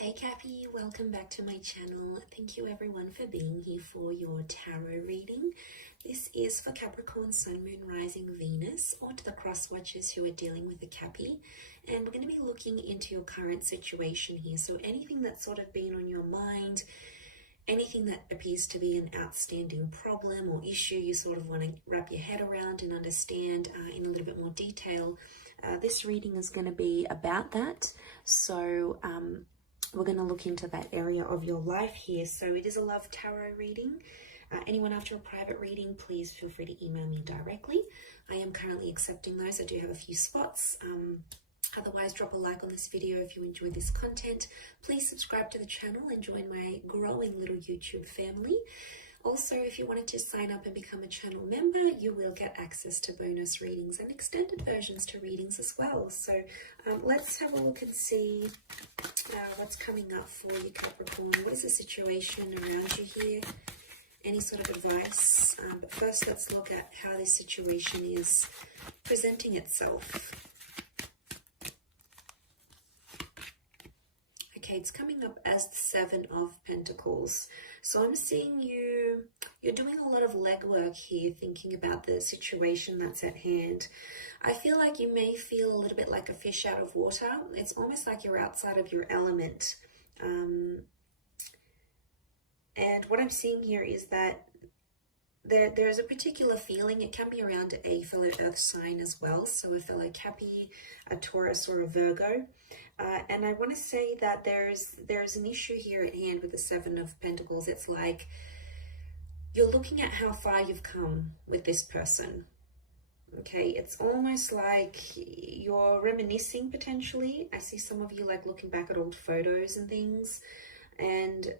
Hey Cappy, welcome back to my channel. Thank you everyone for being here for your tarot reading. This is for Capricorn, Sun, Moon, Rising, Venus, or to the cross watchers who are dealing with a Cappy. And we're going to be looking into your current situation here. So anything that's sort of been on your mind, anything that appears to be an outstanding problem or issue you sort of want to wrap your head around and understand in a little bit more detail. This reading is going to be about that. So we're going to look into that area of your life here. So it is a love tarot reading. Anyone after a private reading, please feel free to email me directly. I am currently accepting those. I do have a few spots. Otherwise, drop a like on this video if you enjoy this content. Please subscribe to the channel and join my growing little YouTube family. Also, if you wanted to sign up and become a channel member, you will get access to bonus readings and extended versions to readings as well. So let's have a look and see what's coming up for you, Capricorn. What is the situation around you here? Any sort of advice? But first, let's look at how this situation is presenting itself. Okay, it's coming up as the Seven of Pentacles. So I'm seeing you're doing a lot of legwork here, thinking about the situation that's at hand. I feel like you may feel a little bit like a fish out of water. It's almost like you're outside of your element. And what I'm seeing here is that there's a particular feeling. It can be around a fellow earth sign as well. So a fellow Cappy, a Taurus, or a Virgo. And I want to say that there's an issue here at hand with the Seven of Pentacles. It's like you're looking at how far you've come with this person. Okay, it's almost like you're reminiscing potentially. I see some of you like looking back at old photos and things. And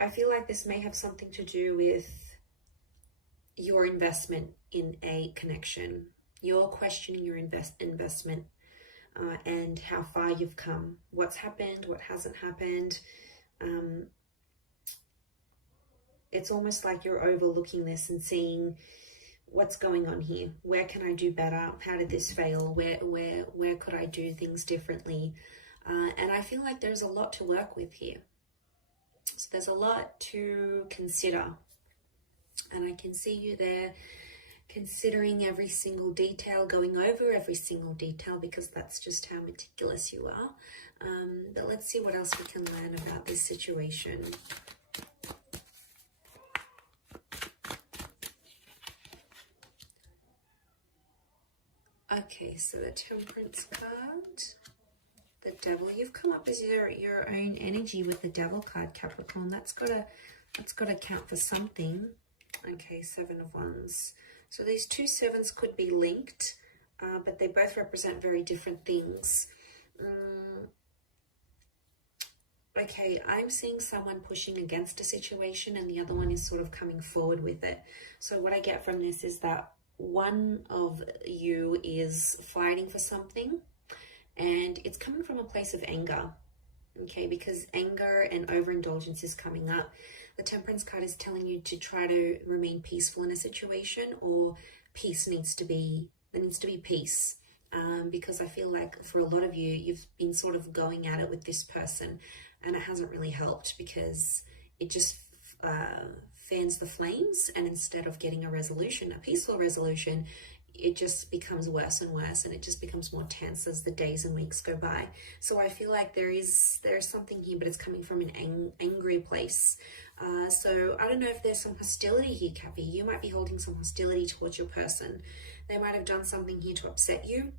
I feel like this may have something to do with your investment in a connection. You're questioning your investment and how far you've come, what's happened, what hasn't happened. It's almost like you're overlooking this and seeing what's going on here. Where can I do better? How did this fail? Where could I do things differently? And I feel like there's a lot to work with here. So there's a lot to consider. And I can see you there considering every single detail, going over every single detail, because that's just how meticulous you are. But let's see what else we can learn about this situation. Okay, so the Temperance card, the Devil. You've come up as your own energy with the Devil card, Capricorn. That's gotta count for something. Okay, Seven of Wands. So these two sevens could be linked, but they both represent very different things. Okay, I'm seeing someone pushing against a situation and the other one is sort of coming forward with it. So what I get from this is that one of you is fighting for something and it's coming from a place of anger. Okay, because anger and overindulgence is coming up. The Temperance card is telling you to try to remain peaceful in a situation, or there needs to be peace. Because I feel like for a lot of you, you've been sort of going at it with this person and it hasn't really helped because it just fans the flames, and instead of getting a resolution, a peaceful resolution, it just becomes worse and worse, and it just becomes more tense as the days and weeks go by. So I feel like there's something here, but it's coming from an angry place. So I don't know if there's some hostility here, Cappy. You might be holding some hostility towards your person. They might have done something here to upset you.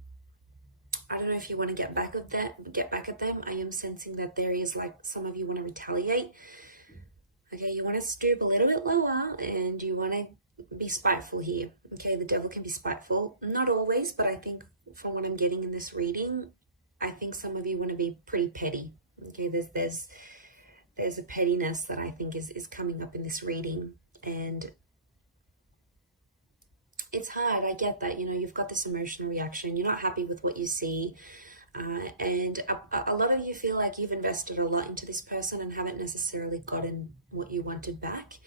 I don't know if you want to get back at them. I am sensing that there is like some of you want to retaliate. Okay, you want to stoop a little bit lower and you want to be spiteful here. Okay, the Devil can be spiteful. Not always, but I think from what I'm getting in this reading, I think some of you want to be pretty petty. Okay, there's a pettiness that I think is coming up in this reading, and it's hard. I get that, you've got this emotional reaction. You're not happy with what you see. And a lot of you feel like you've invested a lot into this person and haven't necessarily gotten what you wanted back.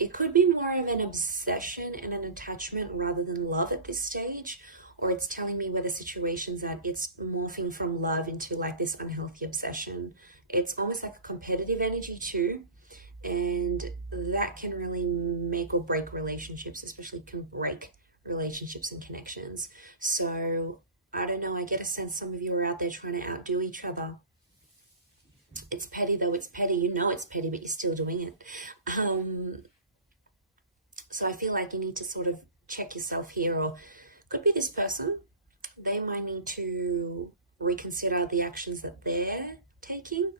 It could be more of an obsession and an attachment rather than love at this stage, or it's telling me where the situation's at. It's morphing from love into like this unhealthy obsession. It's almost like a competitive energy too, and that can really make or break relationships, especially can break relationships and connections. So I don't know, I get a sense some of you are out there trying to outdo each other. It's petty though, it's petty. You know it's petty, but you're still doing it. So I feel like you need to sort of check yourself here, or could be this person. They might need to reconsider the actions that they're taking.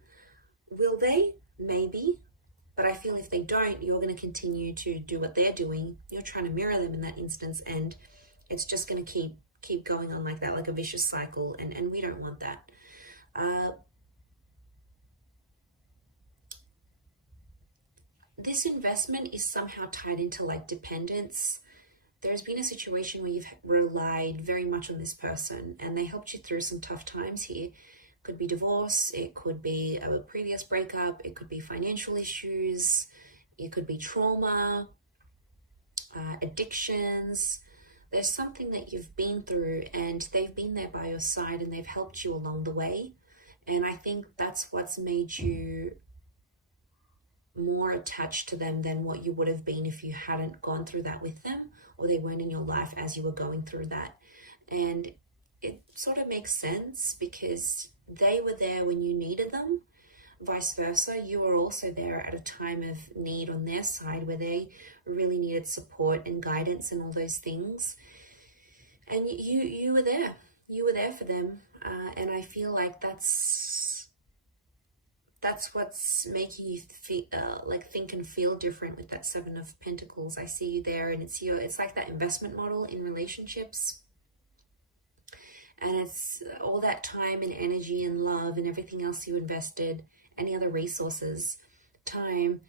Will they? Maybe. But I feel if they don't, you're going to continue to do what they're doing. You're trying to mirror them in that instance, and it's just going to keep going on like that, like a vicious cycle, and we don't want that. This investment is somehow tied into like dependence. There's been a situation where you've relied very much on this person and they helped you through some tough times here. Could be divorce, it could be a previous breakup, it could be financial issues, it could be trauma, addictions. There's something that you've been through and they've been there by your side and they've helped you along the way. And I think that's what's made you more attached to them than what you would have been if you hadn't gone through that with them, or they weren't in your life as you were going through that. And it sort of makes sense because they were there when you needed them. Vice versa, you were also there at a time of need on their side where they really needed support and guidance and all those things. And you were there. You were there for them. And I feel like that's what's making you feel, like think and feel different with that Seven of Pentacles. I see you there, and it's like that investment model in relationships. And it's all that time and energy and love and everything else you invested, any other resources, time,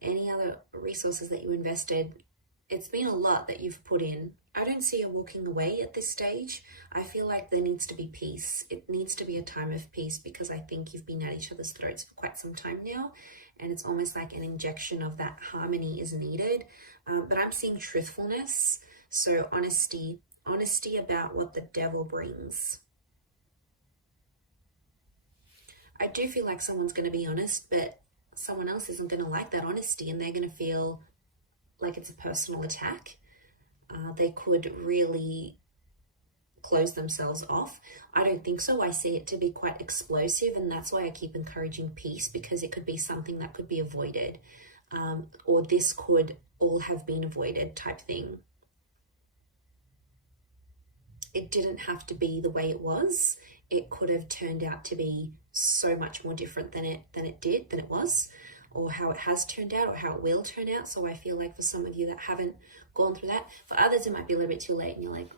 any other resources that you invested. It's been a lot that you've put in. I don't see you walking away at this stage. I feel like there needs to be peace. It needs to be a time of peace because I think you've been at each other's throats for quite some time now. And it's almost like an injection of that harmony is needed. But I'm seeing truthfulness. So honesty about what the devil brings. I do feel like someone's going to be honest, but someone else isn't going to like that honesty and they're going to feel like it's a personal attack. They could really close themselves off. I don't think so. I see it to be quite explosive, and that's why I keep encouraging peace, because it could be something that could be avoided, or this could all have been avoided type thing. It didn't have to be the way it was. It could have turned out to be so much more different than it was, or how it has turned out, or how it will turn out. So I feel like for some of you that haven't gone through that, for others it might be a little bit too late and you're like,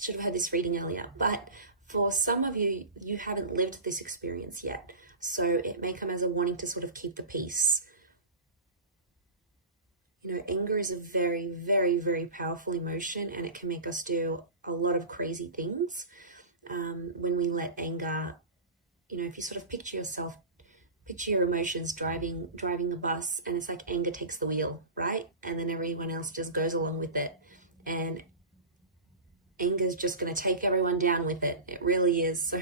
should have had this reading earlier. But for some of you, you haven't lived this experience yet. So it may come as a warning to sort of keep the peace. Anger is a very, very, very powerful emotion, and it can make us do a lot of crazy things when we let anger, if you sort of picture your emotions driving the bus, and it's like anger takes the wheel, right? And then everyone else just goes along with it. And anger is just going to take everyone down with it. It really is. So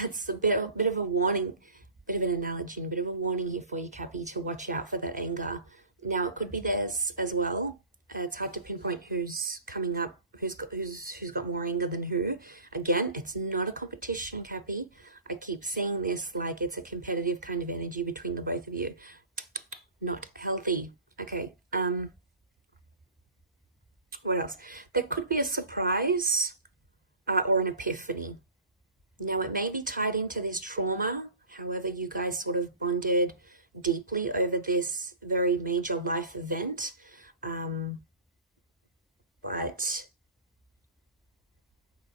that's a bit of a warning, bit of an analogy, and a bit of a warning here for you, Cappy, to watch out for that anger. Now, it could be theirs as well. It's hard to pinpoint who's coming up, who's got more anger than who. Again, it's not a competition, Cappy. I keep seeing this like it's a competitive kind of energy between the both of you. Not healthy. Okay. What else? There could be a surprise or an epiphany. Now, it may be tied into this trauma. However, you guys sort of bonded deeply over this very major life event. But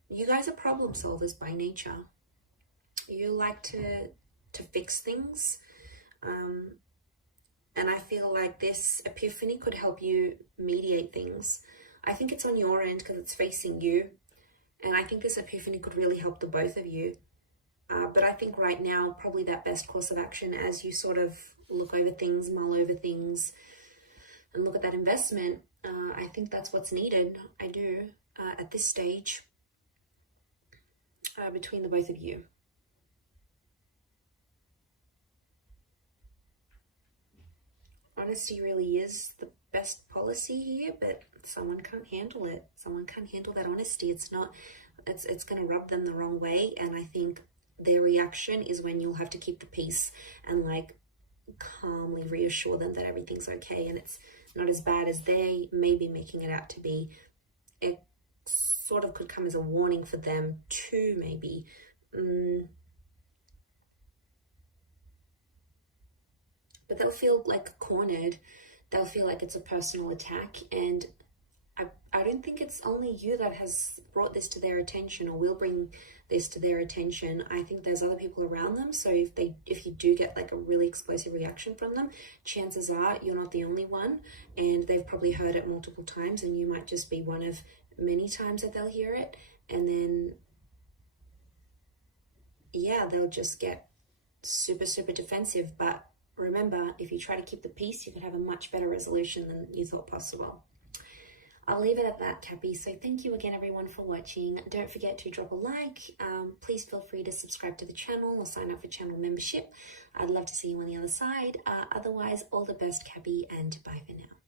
you guys are problem solvers by nature. You like to fix things. And I feel like this epiphany could help you mediate things. I think it's on your end because it's facing you. And I think this epiphany could really help the both of you. But I think right now, probably that best course of action as you sort of look over things, mull over things, and look at that investment, I think that's what's needed. I do. at this stage between the both of you. Honesty really is the best policy here, but someone can't handle it. Someone can't handle that honesty. It's going to rub them the wrong way, and I think their reaction is when you'll have to keep the peace and like calmly reassure them that everything's okay and it's not as bad as they may be making it out to be. It sort of could come as a warning for them too, maybe. But they'll feel like cornered. They'll feel like it's a personal attack, and I don't think it's only you that has brought this to their attention or will bring this to their attention. I think there's other people around them. So if you do get like a really explosive reaction from them, chances are you're not the only one, and they've probably heard it multiple times, and you might just be one of many times that they'll hear it. And then, yeah, they'll just get super, super defensive. But remember, if you try to keep the peace, you can have a much better resolution than you thought possible. I'll leave it at that, Cappy. So thank you again, everyone, for watching. Don't forget to drop a like. Please feel free to subscribe to the channel or sign up for channel membership. I'd love to see you on the other side. Otherwise, all the best, Cappy, and bye for now.